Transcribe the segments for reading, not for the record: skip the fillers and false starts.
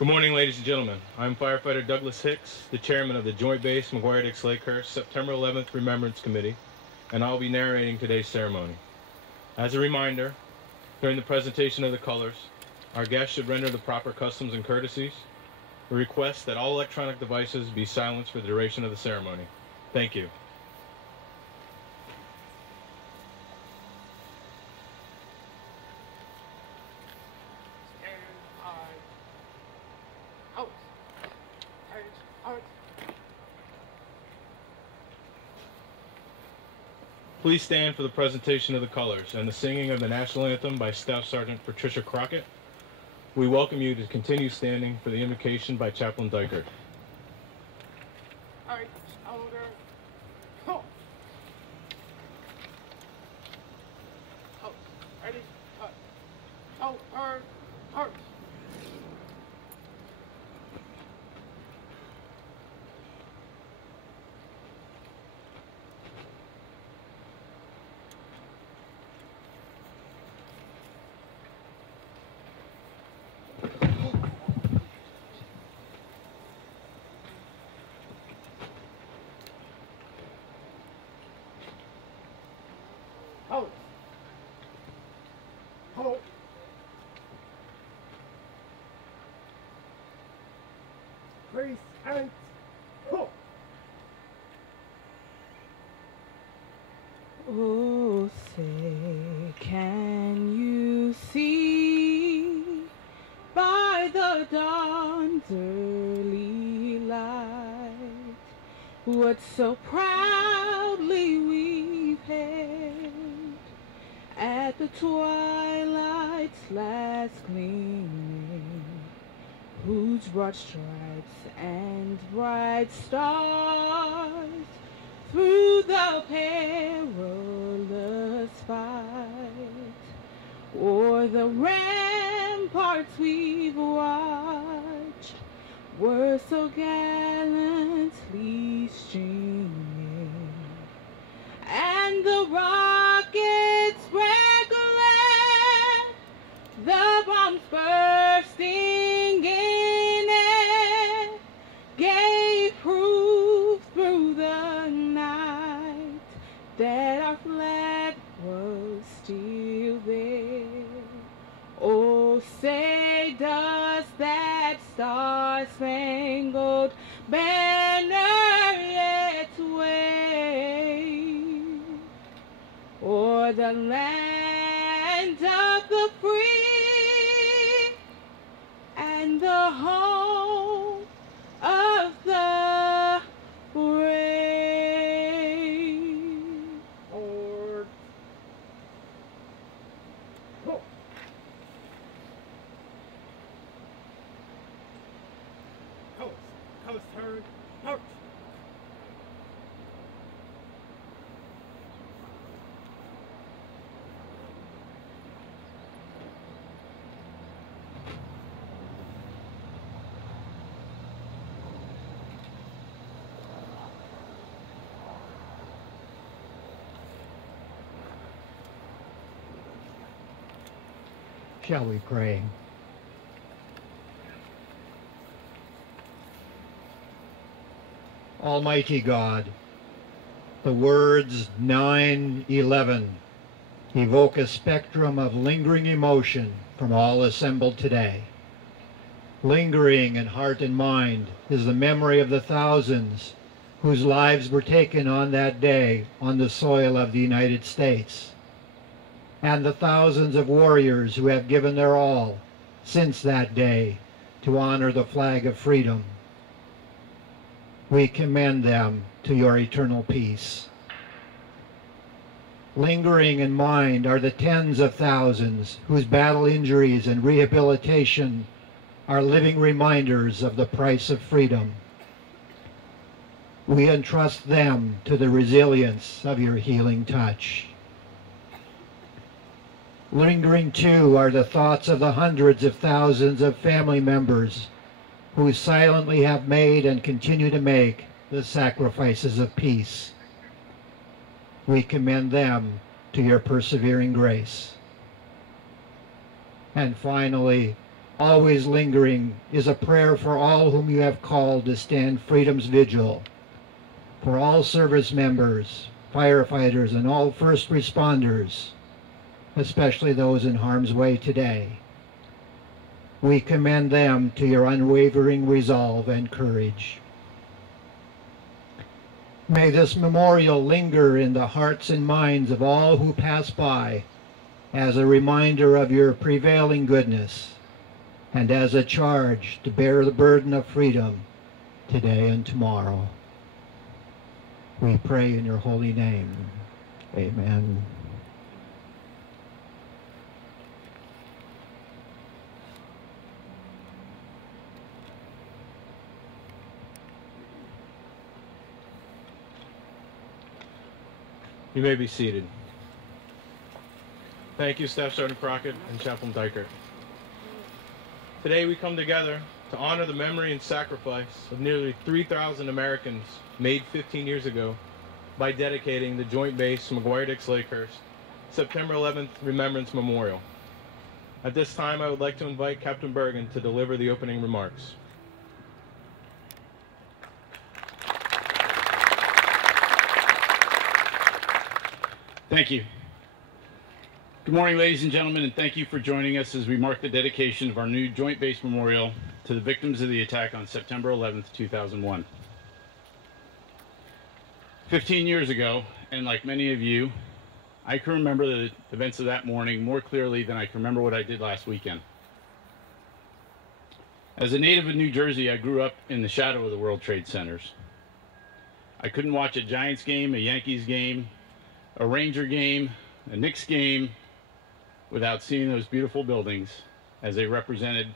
Good morning, ladies and gentlemen. I'm Firefighter Douglas Hicks, the chairman of the Joint Base McGuire-Dix Lakehurst September 11th Remembrance Committee, and I'll be narrating today's ceremony. As a reminder, during the presentation of the colors, our guests should render the proper customs and courtesies. We request that all electronic devices be silenced for the duration of the ceremony. Thank you. Please stand for the presentation of the colors and the singing of the national anthem by Staff Sergeant Patricia Crockett. We welcome you to continue standing for the invocation by Chaplain Dykert. All right, shoulder, go. Oh, ready, cut. Oh, hard, hard. Hold. Hold. Brace and hold. Oh, say, can you see by the dawn's early light what so proudly we've hailed at the twilight's last gleaming, whose broad stripes and bright stars through the perilous fight o'er the ramparts we've watched were so gallantly streaming, and the rockets' red glare, the bombs bursting in air, gave proof through the night that our flag was still there. Oh, say, does that star-spangled banner yet wave o'er the land of the free and the home of the brave? Forward. Hold. Coast. Coast turn. March. Shall we pray? Almighty God, the words 9/11 evoke a spectrum of lingering emotion from all assembled today. Lingering in heart and mind is the memory of the thousands whose lives were taken on that day on the soil of the United States, and the thousands of warriors who have given their all since that day to honor the flag of freedom. We commend them to your eternal peace. Lingering in mind are the tens of thousands whose battle injuries and rehabilitation are living reminders of the price of freedom. We entrust them to the resilience of your healing touch. Lingering too are the thoughts of the hundreds of thousands of family members who silently have made and continue to make the sacrifices of peace. We commend them to your persevering grace. And finally, always lingering, is a prayer for all whom you have called to stand freedom's vigil, for all service members, firefighters, and all first responders, especially those in harm's way today. We commend them to your unwavering resolve and courage. May this memorial linger in the hearts and minds of all who pass by as a reminder of your prevailing goodness and as a charge to bear the burden of freedom today and tomorrow. We pray in your holy name. Amen. You may be seated. Thank you, Staff Sergeant Crockett and Chaplain Dykert. Today we come together to honor the memory and sacrifice of nearly 3,000 Americans made 15 years ago by dedicating the Joint Base McGuire-Dix-Lakehurst September 11th Remembrance Memorial. At this time, I would like to invite Captain Bergen to deliver the opening remarks. Thank you. Good morning, ladies and gentlemen, and thank you for joining us as we mark the dedication of our new Joint Base Memorial to the victims of the attack on September 11th, 2001. 15 years ago, and like many of you, I can remember the events of that morning more clearly than I can remember what I did last weekend. As a native of New Jersey, I grew up in the shadow of the World Trade Centers. I couldn't watch a Giants game, a Yankees game, a Ranger game, a Knicks game, without seeing those beautiful buildings as they represented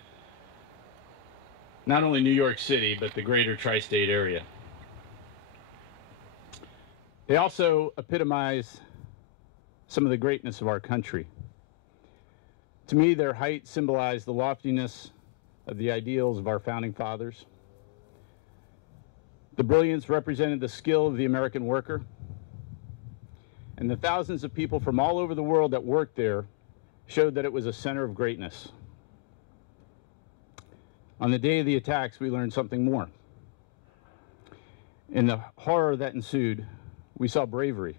not only New York City, but the greater tri-state area. They also epitomize some of the greatness of our country. To me, their height symbolized the loftiness of the ideals of our founding fathers. The brilliance represented the skill of the American worker. And the thousands of people from all over the world that worked there showed that it was a center of greatness. On the day of the attacks, we learned something more. In the horror that ensued, we saw bravery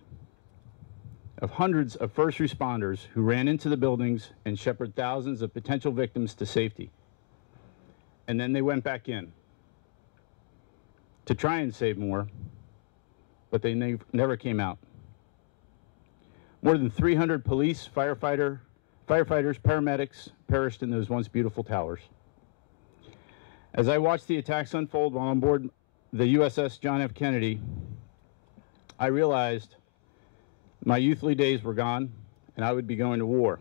of hundreds of first responders who ran into the buildings and shepherded thousands of potential victims to safety. And then they went back in to try and save more, but they never came out. More than 300 police, firefighters, paramedics perished in those once beautiful towers. As I watched the attacks unfold while on board the USS John F. Kennedy, I realized my youthly days were gone and I would be going to war.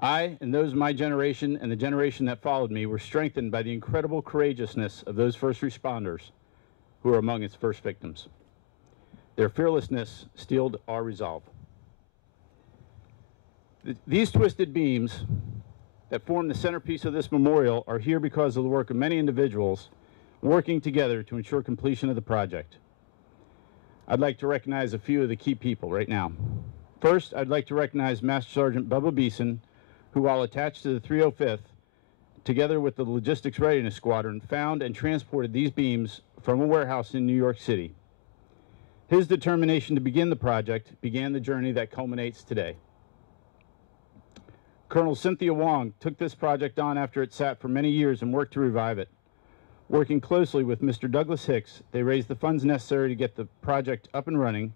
I and those of my generation and the generation that followed me were strengthened by the incredible courageousness of those first responders who were among its first victims. Their fearlessness steeled our resolve. These twisted beams that form the centerpiece of this memorial are here because of the work of many individuals working together to ensure completion of the project. I'd like to recognize a few of the key people right now. First, I'd like to recognize Master Sergeant Bubba Beeson, who, while attached to the 305th, together with the Logistics Readiness Squadron, found and transported these beams from a warehouse in New York City. His determination to begin the project began the journey that culminates today. Colonel Cynthia Wong took this project on after it sat for many years and worked to revive it. Working closely with Mr. Douglas Hicks, they raised the funds necessary to get the project up and running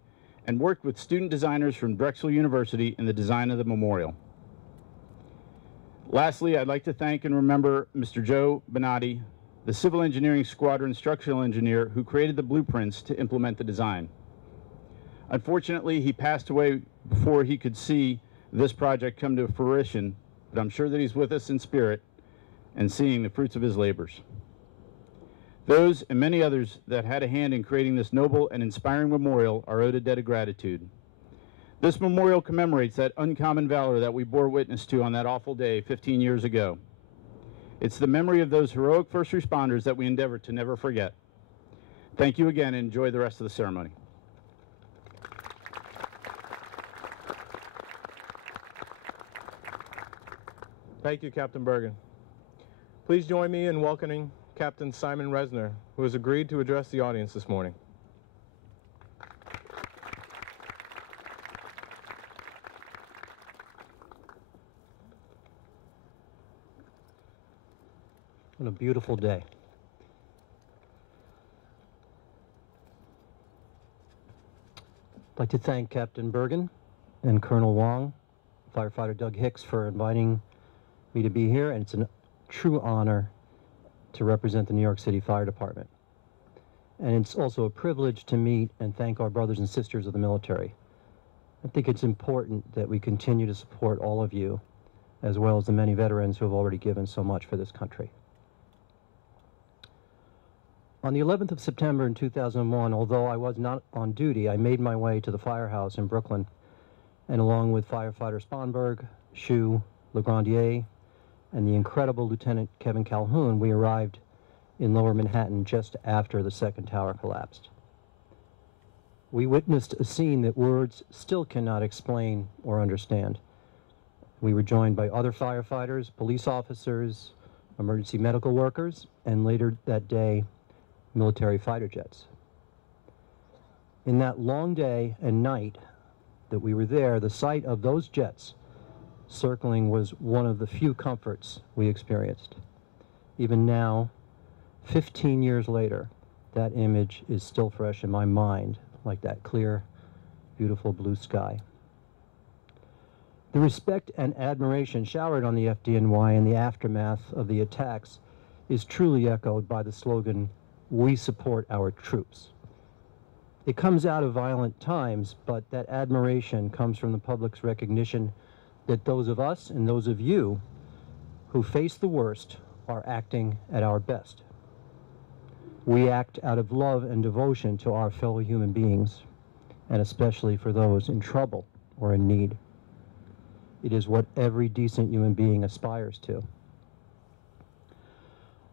and worked with student designers from Drexel University in the design of the memorial. Lastly, I'd like to thank and remember Mr. Joe Bonatti, the Civil Engineering Squadron structural engineer who created the blueprints to implement the design. Unfortunately, he passed away before he could see this project come to fruition, but I'm sure that he's with us in spirit and seeing the fruits of his labors. Those and many others that had a hand in creating this noble and inspiring memorial are owed a debt of gratitude. This memorial commemorates that uncommon valor that we bore witness to on that awful day 15 years ago. It's the memory of those heroic first responders that we endeavor to never forget. Thank you again and enjoy the rest of the ceremony. Thank you, Captain Bergen. Please join me in welcoming Captain Simon Resner, who has agreed to address the audience this morning. What a beautiful day. I'd like to thank Captain Bergen and Colonel Wong, firefighter Doug Hicks, for inviting me to be here, and it's a true honor to represent the New York City Fire Department. And it's also a privilege to meet and thank our brothers and sisters of the military. I think it's important that we continue to support all of you, as well as the many veterans who have already given so much for this country. On the 11th of September in 2001, although I was not on duty, I made my way to the firehouse in Brooklyn, and along with firefighter Sponberg, Shu, Legrandier, and the incredible Lieutenant Kevin Calhoun, we arrived in Lower Manhattan just after the second tower collapsed. We witnessed a scene that words still cannot explain or understand. We were joined by other firefighters, police officers, emergency medical workers, and later that day, military fighter jets. In that long day and night that we were there, the sight of those jets circling was one of the few comforts we experienced. Even now, 15 years later, that image is still fresh in my mind, like that clear, beautiful blue sky. The respect and admiration showered on the FDNY in the aftermath of the attacks is truly echoed by the slogan, "We support our troops." It comes out of violent times, but that admiration comes from the public's recognition that those of us and those of you who face the worst are acting at our best. We act out of love and devotion to our fellow human beings, and especially for those in trouble or in need. It is what every decent human being aspires to.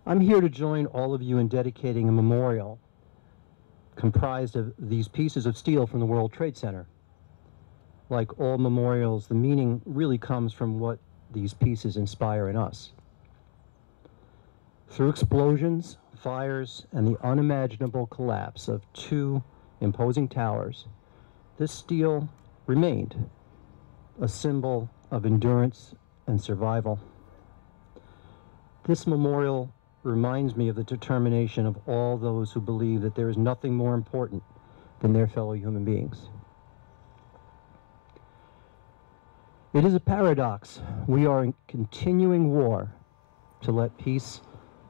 I'm here to join all of you in dedicating a memorial comprised of these pieces of steel from the World Trade Center. Like all memorials, the meaning really comes from what these pieces inspire in us. Through explosions, fires, and the unimaginable collapse of two imposing towers, this steel remained a symbol of endurance and survival. This memorial reminds me of the determination of all those who believe that there is nothing more important than their fellow human beings. It is a paradox. We are in continuing war to let peace,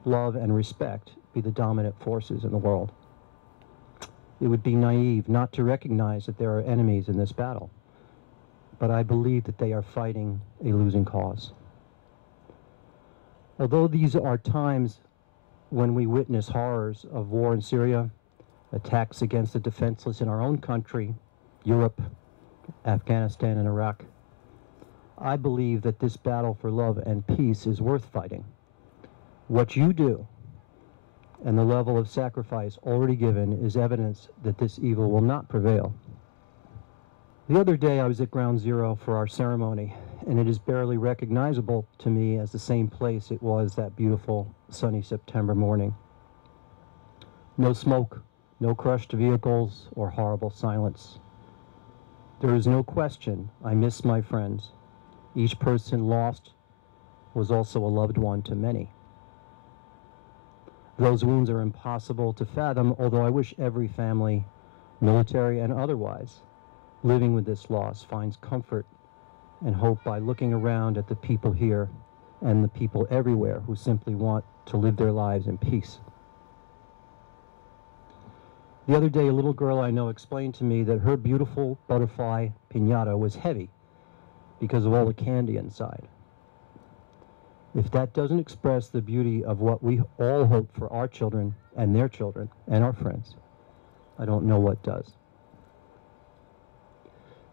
love, and respect be the dominant forces in the world. It would be naive not to recognize that there are enemies in this battle, but I believe that they are fighting a losing cause. Although these are times when we witness horrors of war in Syria, attacks against the defenseless in our own country, Europe, Afghanistan, and Iraq, I believe that this battle for love and peace is worth fighting. What you do and the level of sacrifice already given is evidence that this evil will not prevail. The other day I was at Ground Zero for our ceremony, and it is barely recognizable to me as the same place it was that beautiful sunny September morning. No smoke, no crushed vehicles, or horrible silence. There is no question I miss my friends. Each person lost was also a loved one to many. Those wounds are impossible to fathom, although I wish every family, military and otherwise, living with this loss finds comfort and hope by looking around at the people here and the people everywhere who simply want to live their lives in peace. The other day, a little girl I know explained to me that her beautiful butterfly piñata was heavy because of all the candy inside. If that doesn't express the beauty of what we all hope for our children and their children and our friends, I don't know what does.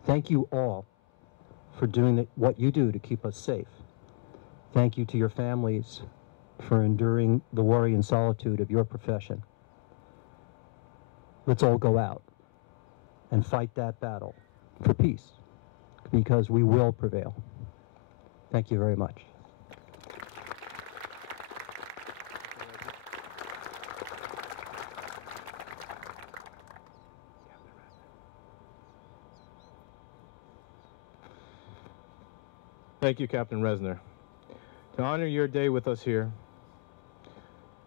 Thank you all for doing what you do to keep us safe. Thank you to your families for enduring the worry and solitude of your profession. Let's all go out and fight that battle for peace, because we will prevail. Thank you very much. Thank you, Captain Resner. To honor your day with us here,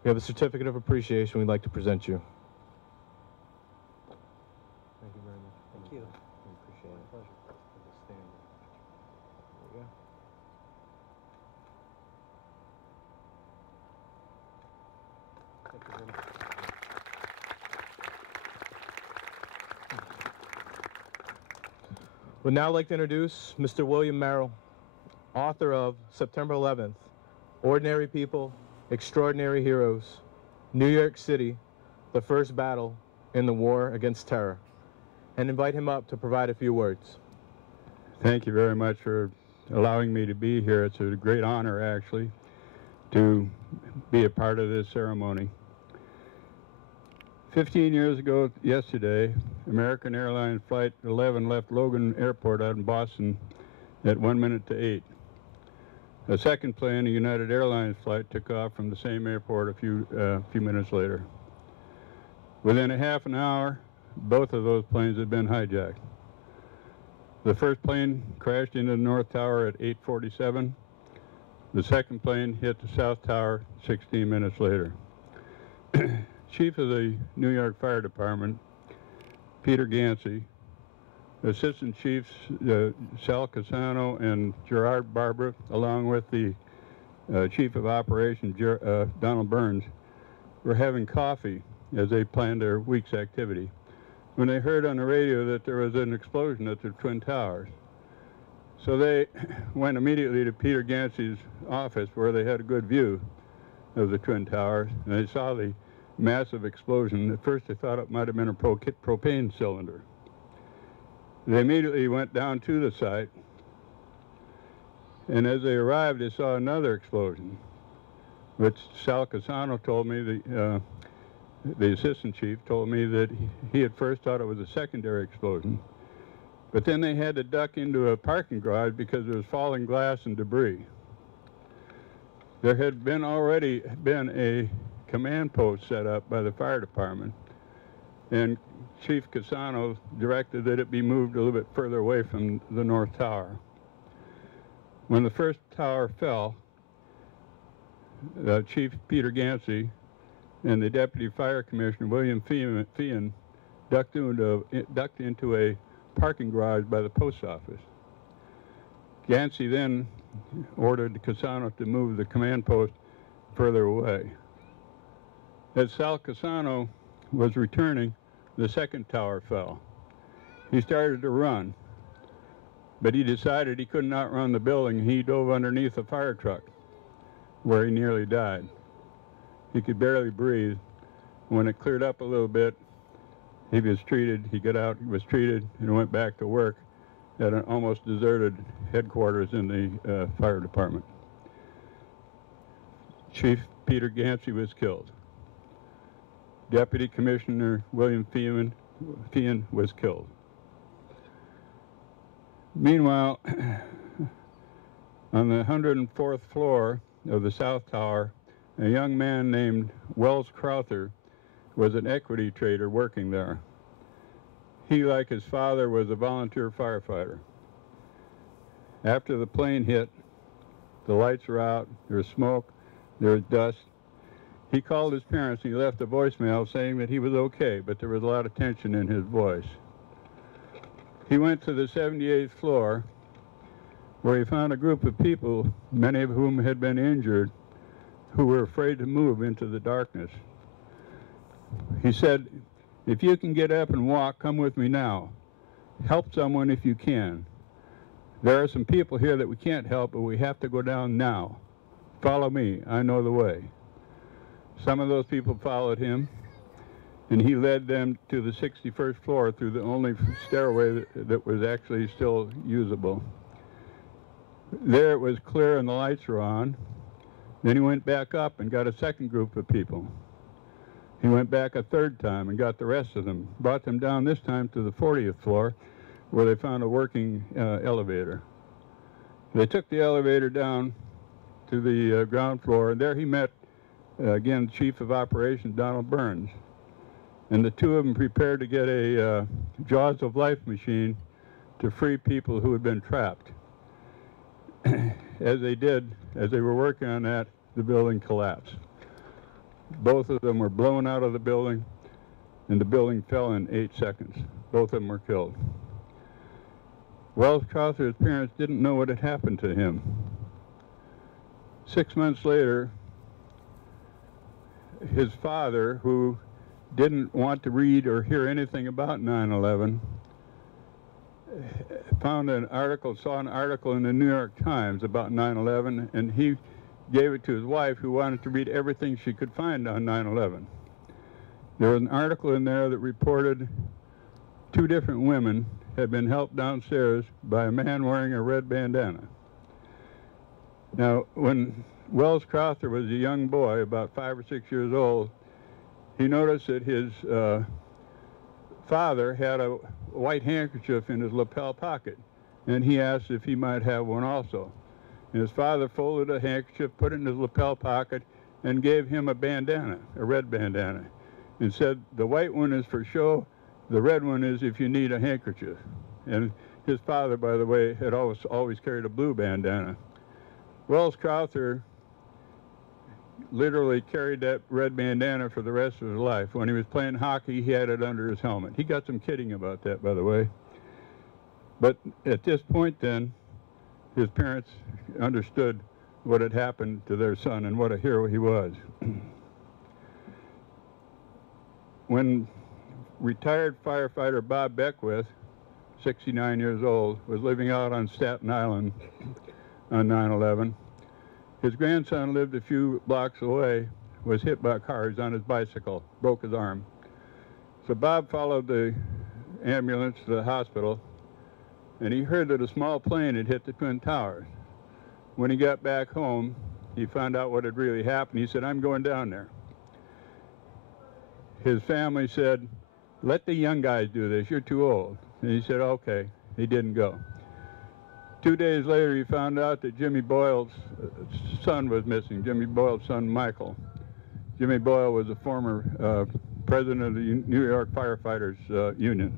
we have a certificate of appreciation we'd like to present you. Thank you very much. Thank you. We appreciate it. Pleasure. There we go. Thank you very much. Would now like to introduce Mr. William Merrill, author of September 11th, Ordinary People, Extraordinary Heroes, New York City, the First Battle in the War Against Terror, and invite him up to provide a few words. Thank you very much for allowing me to be here. It's a great honor, actually, to be a part of this ceremony. 15 years ago yesterday, American Airlines Flight 11 left Logan Airport out in Boston at 1:08. A second plane, a United Airlines flight, took off from the same airport a few minutes later. Within a half an hour, both of those planes had been hijacked. The first plane crashed into the North Tower at 8:47. The second plane hit the South Tower 16 minutes later. Chief of the New York Fire Department, Peter Gansey, Assistant Chiefs Sal Casano and Gerard Barbara, along with the Chief of Operations, Donald Burns, were having coffee as they planned their week's activity when they heard on the radio that there was an explosion at the Twin Towers. So they went immediately to Peter Gansey's office, where they had a good view of the Twin Towers, and they saw the massive explosion. At first they thought it might have been a propane cylinder. They immediately went down to the site, and as they arrived they saw another explosion, which Sal Casano told me, the assistant chief told me, that he at first thought it was a secondary explosion, but then they had to duck into a parking garage because there was falling glass and debris. There had already been a command post set up by the fire department, and Chief Casano directed that it be moved a little bit further away from the North Tower. When the first tower fell, Chief Peter Gansey and the Deputy Fire Commissioner William Feehan ducked into a parking garage by the post office. Gansey then ordered Casano to move the command post further away. As Sal Casano was returning, the second tower fell. He started to run, but he decided he could not run the building. He dove underneath a fire truck, where he nearly died. He could barely breathe. When it cleared up a little bit, he was treated. He got out, he was treated, and went back to work at an almost deserted headquarters in the fire department. Chief Peter Gansey was killed. Deputy Commissioner William Feehan was killed. Meanwhile, on the 104th floor of the South Tower, a young man named Wells Crowther was an equity trader working there. He, like his father, was a volunteer firefighter. After the plane hit, the lights were out, there was smoke, there was dust. He called his parents and he left a voicemail saying that he was okay, but there was a lot of tension in his voice. He went to the 78th floor, where he found a group of people, many of whom had been injured, who were afraid to move into the darkness. He said, "If you can get up and walk, come with me now. Help someone if you can. There are some people here that we can't help, but we have to go down now. Follow me, I know the way." Some of those people followed him, and he led them to the 61st floor through the only stairway that was actually still usable. There it was clear and the lights were on. Then he went back up and got a second group of people. He went back a third time and got the rest of them, brought them down this time to the 40th floor, where they found a working elevator. They took the elevator down to the ground floor, and there he met again, Chief of Operations Donald Burns. And the two of them prepared to get a Jaws of Life machine to free people who had been trapped. as they were working on that, the building collapsed. Both of them were blown out of the building, and the building fell in 8 seconds. Both of them were killed. Wells Crowther's parents didn't know what had happened to him. 6 months later, his father, who didn't want to read or hear anything about 9/11, saw an article in the New York Times about 9/11, and he gave it to his wife, who wanted to read everything she could find on 9/11. There was an article in there that reported 2 different women had been helped downstairs by a man wearing a red bandana. Now, when Wells Crowther was a young boy, about 5 or 6 years old, he noticed that his father had a white handkerchief in his lapel pocket, and he asked if he might have one also. And his father folded a handkerchief, put it in his lapel pocket, and gave him a bandana, a red bandana, and said, "The white one is for show, the red one is if you need a handkerchief." And his father, by the way, had always carried a blue bandana. Wells Crowther literally carried that red bandana for the rest of his life. When he was playing hockey, he had it under his helmet. He got some kidding about that, by the way. But at this point then, his parents understood what had happened to their son and what a hero he was. When retired firefighter Bob Beckwith, 69 years old, was living out on Staten Island on 9/11, his grandson lived a few blocks away, was hit by a car. He was on his bicycle, broke his arm. So Bob followed the ambulance to the hospital, and he heard that a small plane had hit the Twin Towers. When he got back home, he found out what had really happened. He said, "I'm going down there." His family said, "Let the young guys do this, you're too old." And he said, "Okay." He didn't go. 2 days later, he found out that Jimmy Boyle's son was missing, Jimmy Boyle's son, Michael. Jimmy Boyle was a former president of the New York Firefighters Union.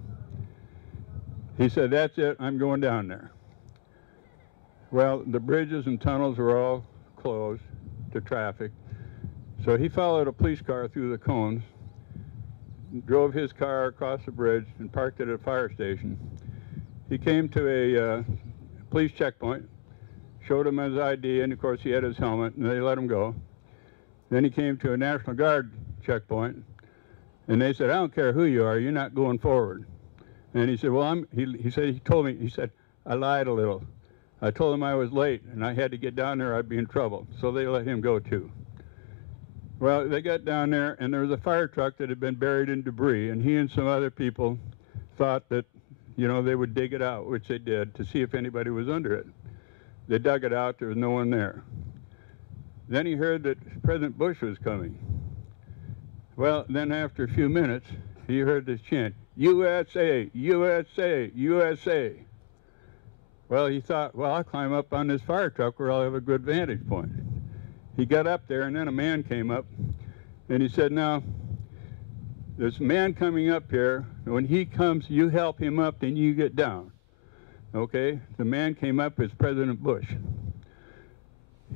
He said, "That's it, I'm going down there." Well, the bridges and tunnels were all closed to traffic, so he followed a police car through the cones, drove his car across the bridge, and parked it at a fire station. He came to a police checkpoint, showed him his ID, and of course he had his helmet, and they let him go. Then he came to a National Guard checkpoint, and they said, "I don't care who you are, you're not going forward." And he said, "Well, he told me, I lied a little. I told him I was late, and I had to get down there, I'd be in trouble." So they let him go too. Well, they got down there, and there was a fire truck that had been buried in debris, and he and some other people thought that, they would dig it out, which they did, to see if anybody was under it. They dug it out, there was no one there. Then he heard that President Bush was coming. Well, then after a few minutes, he heard this chant, "USA, USA, USA." Well, he thought, well, I'll climb up on this fire truck where I'll have a good vantage point. He got up there, and then a man came up, and he said, "Now, there's a man coming up here. When he comes, you help him up, then you get down." Okay? The man came up as President Bush.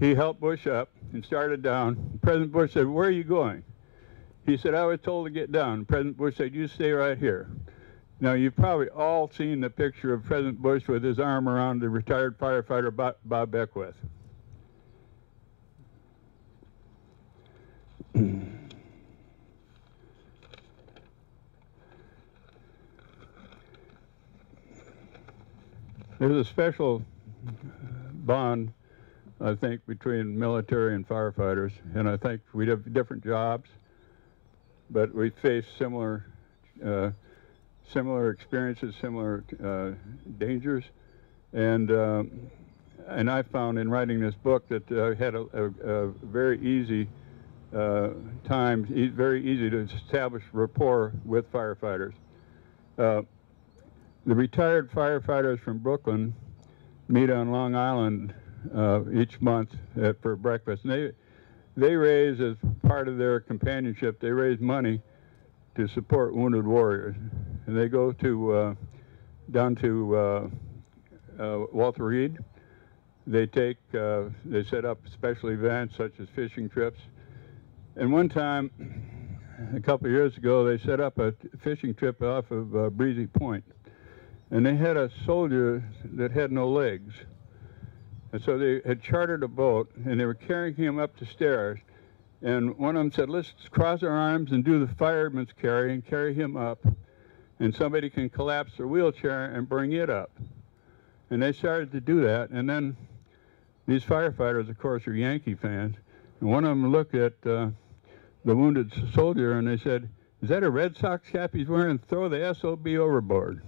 He helped Bush up and started down. President Bush said, "Where are you going?" He said, "I was told to get down." President Bush said, "You stay right here." Now, you've probably all seen the picture of President Bush with his arm around the retired firefighter Bob Beckwith. There's a special bond, I think, between military and firefighters, and I think we have different jobs, but we face similar experiences, similar dangers, and I found in writing this book that I had a very easy very easy to establish rapport with firefighters. The retired firefighters from Brooklyn meet on Long Island each month for breakfast. And they raise, as part of their companionship, they raise money to support wounded warriors. And they go down to Walter Reed, They set up special events such as fishing trips. And one time, a couple of years ago, they set up a fishing trip off of Breezy Point. And they had a soldier that had no legs. And so they had chartered a boat, and they were carrying him up the stairs. And one of them said, let's cross our arms and do the fireman's carry and carry him up. And somebody can collapse their wheelchair and bring it up. And they started to do that. And then these firefighters, of course, are Yankee fans. And one of them looked at the wounded soldier and they said, is that a Red Sox cap he's wearing? Throw the SOB overboard.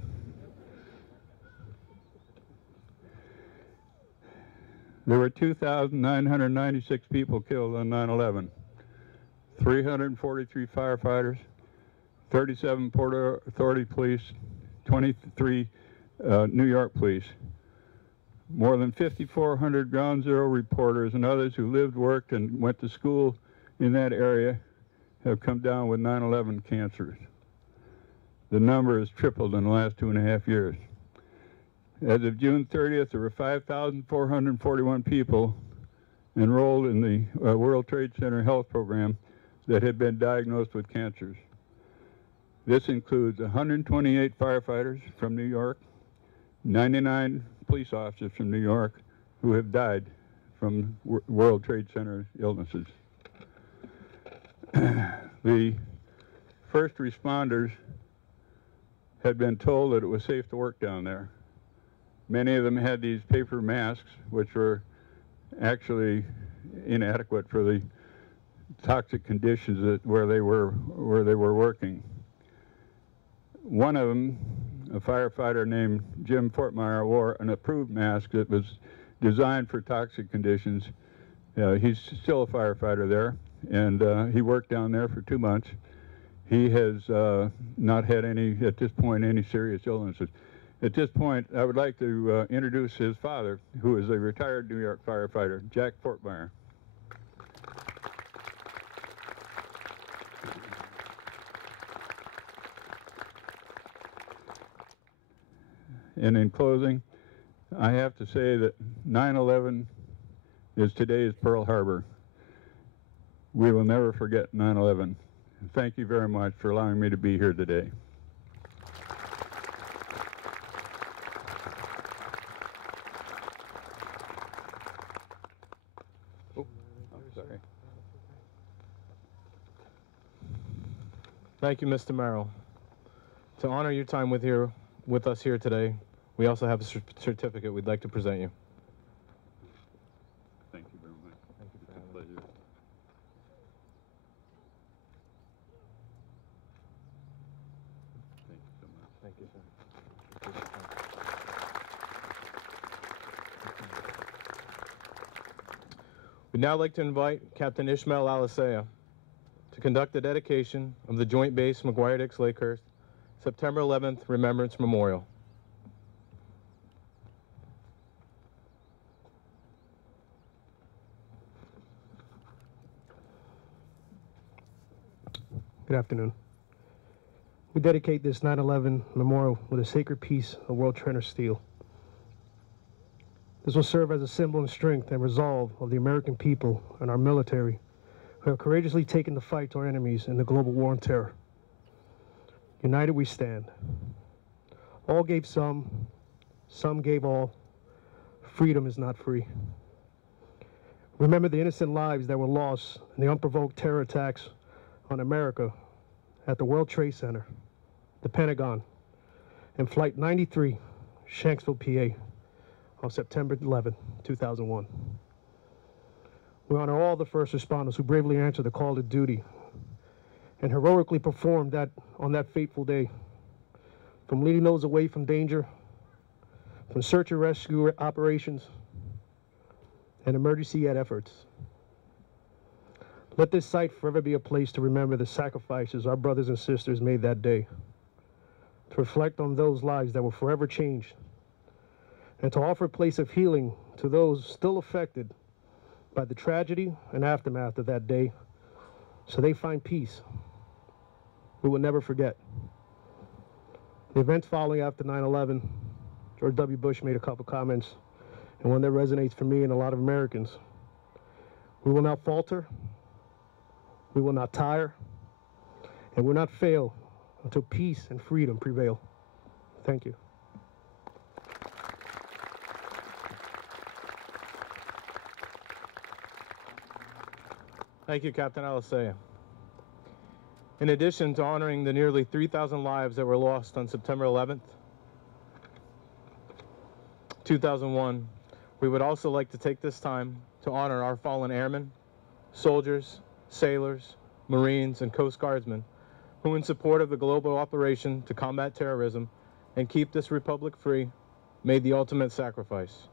There were 2,996 people killed on 9/11. 343 firefighters, 37 Port Authority police, 23 New York police. More than 5,400 Ground Zero reporters and others who lived, worked, and went to school in that area have come down with 9/11 cancers. The number has tripled in the last 2.5 years. As of June 30th, there were 5,441 people enrolled in the World Trade Center health program that had been diagnosed with cancers. This includes 128 firefighters from New York, 99 police officers from New York who have died from World Trade Center illnesses. The first responders had been told that it was safe to work down there. Many of them had these paper masks, which were actually inadequate for the toxic conditions where they were working. One of them, a firefighter named Jim Fortmeyer, wore an approved mask that was designed for toxic conditions. He's still a firefighter there, and he worked down there for 2 months. He has not had at this point, any serious illnesses. At this point, I would like to introduce his father, who is a retired New York firefighter, Jack Fortmeyer. And in closing, I have to say that 9/11 is today's Pearl Harbor. We will never forget 9/11. Thank you very much for allowing me to be here today. Sorry. Thank you, Mr. Merrill. To honor your time with us here today, we also have a certificate we'd like to present you. Thank you very much. Thank you for having me. Pleasure. Thank you so much. Thank you, sir. We'd now like to invite Captain Ishmael Alisea to conduct the dedication of the Joint Base McGuire-Dix Lakehurst September 11th Remembrance Memorial. Good afternoon. We dedicate this 9/11 memorial with a sacred piece of World Trade steel. This will serve as a symbol and strength and resolve of the American people and our military who have courageously taken the fight to our enemies in the global war on terror. United we stand. All gave some gave all. Freedom is not free. Remember the innocent lives that were lost in the unprovoked terror attacks on America at the World Trade Center, the Pentagon, and Flight 93, Shanksville, PA, on September 11, 2001. We honor all the first responders who bravely answered the call to duty and heroically performed on that fateful day, from leading those away from danger, from search and rescue operations, and emergency aid efforts. Let this site forever be a place to remember the sacrifices our brothers and sisters made that day, to reflect on those lives that were forever changed, and to offer a place of healing to those still affected by the tragedy and aftermath of that day, so they find peace. We will never forget. The events following after 9/11, George W. Bush made a couple comments, and one that resonates for me and a lot of Americans. We will not falter, we will not tire, and will not fail until peace and freedom prevail. Thank you. Thank you, Captain Alisea. In addition to honoring the nearly 3,000 lives that were lost on September 11th, 2001, we would also like to take this time to honor our fallen airmen, soldiers, sailors, Marines, and Coast Guardsmen who, in support of the global operation to combat terrorism and keep this republic free, made the ultimate sacrifice.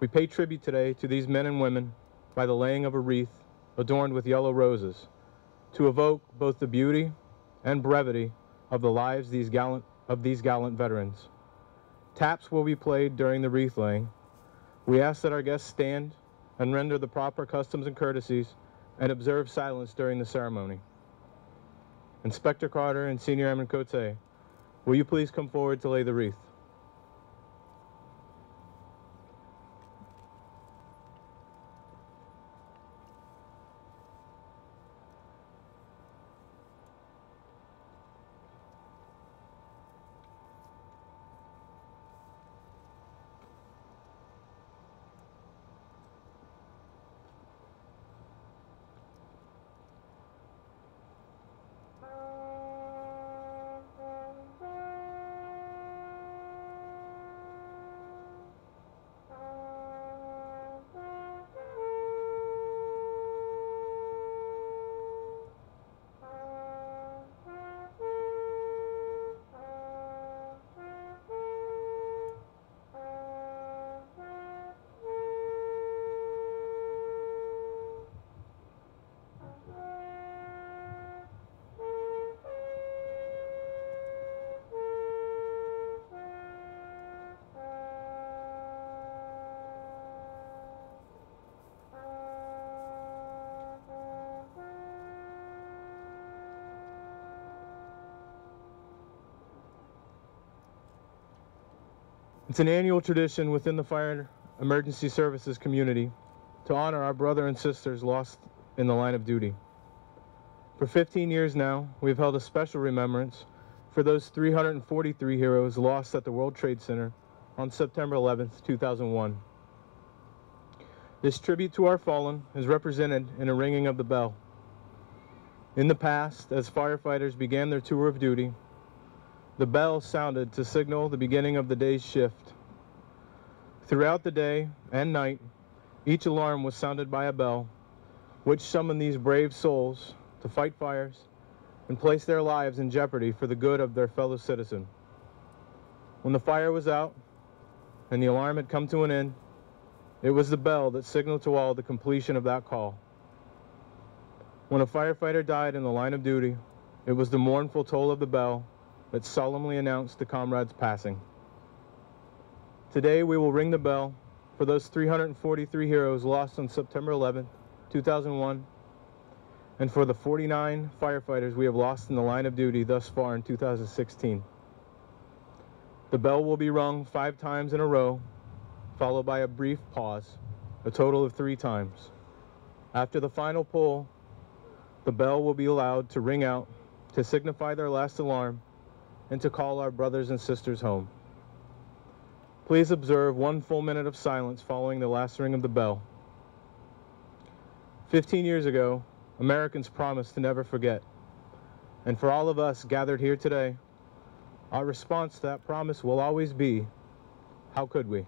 We pay tribute today to these men and women by the laying of a wreath adorned with yellow roses to evoke both the beauty and brevity of the lives of these gallant veterans. Taps will be played during the wreath laying. We ask that our guests stand and render the proper customs and courtesies and observe silence during the ceremony. Inspector Carter and Senior Airman Cote, will you please come forward to lay the wreath? It's an annual tradition within the fire emergency services community to honor our brother and sisters lost in the line of duty. For 15 years now, we've held a special remembrance for those 343 heroes lost at the World Trade Center on September 11th, 2001. This tribute to our fallen is represented in a ringing of the bell. In the past, as firefighters began their tour of duty, the bell sounded to signal the beginning of the day's shift. Throughout the day and night, each alarm was sounded by a bell, which summoned these brave souls to fight fires and place their lives in jeopardy for the good of their fellow citizen. When the fire was out and the alarm had come to an end, it was the bell that signaled to all the completion of that call. When a firefighter died in the line of duty, it was the mournful toll of the bell that solemnly announced the comrade's passing. Today we will ring the bell for those 343 heroes lost on September 11th, 2001, and for the 49 firefighters we have lost in the line of duty thus far in 2016. The bell will be rung 5 times in a row, followed by a brief pause, a total of 3 times. After the final pull, the bell will be allowed to ring out to signify their last alarm and to call our brothers and sisters home. Please observe 1 full minute of silence following the last ring of the bell. 15 years ago, Americans promised to never forget. And for all of us gathered here today, our response to that promise will always be, how could we?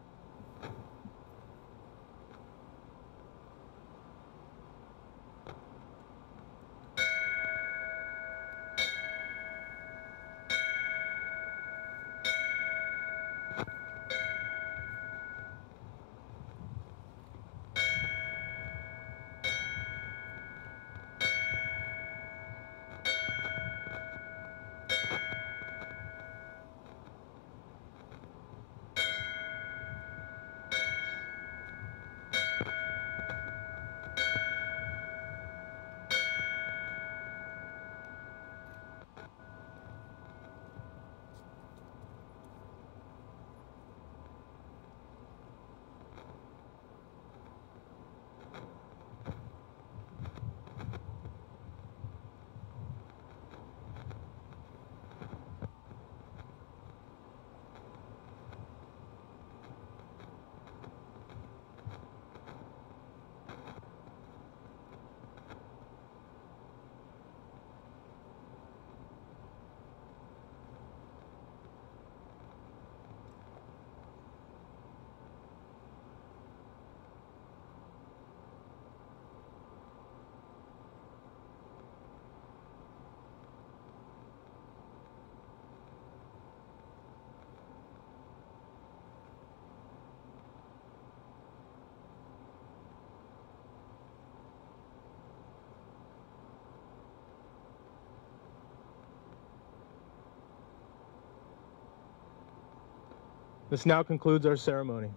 This now concludes our ceremony.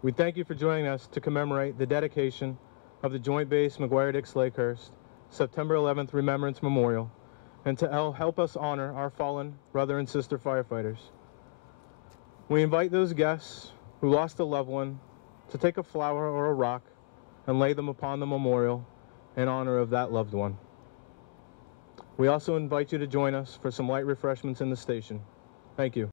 We thank you for joining us to commemorate the dedication of the Joint Base McGuire-Dix Lakehurst September 11th Remembrance Memorial, and to help us honor our fallen brother and sister firefighters. We invite those guests who lost a loved one to take a flower or a rock and lay them upon the memorial in honor of that loved one. We also invite you to join us for some light refreshments in the station. Thank you.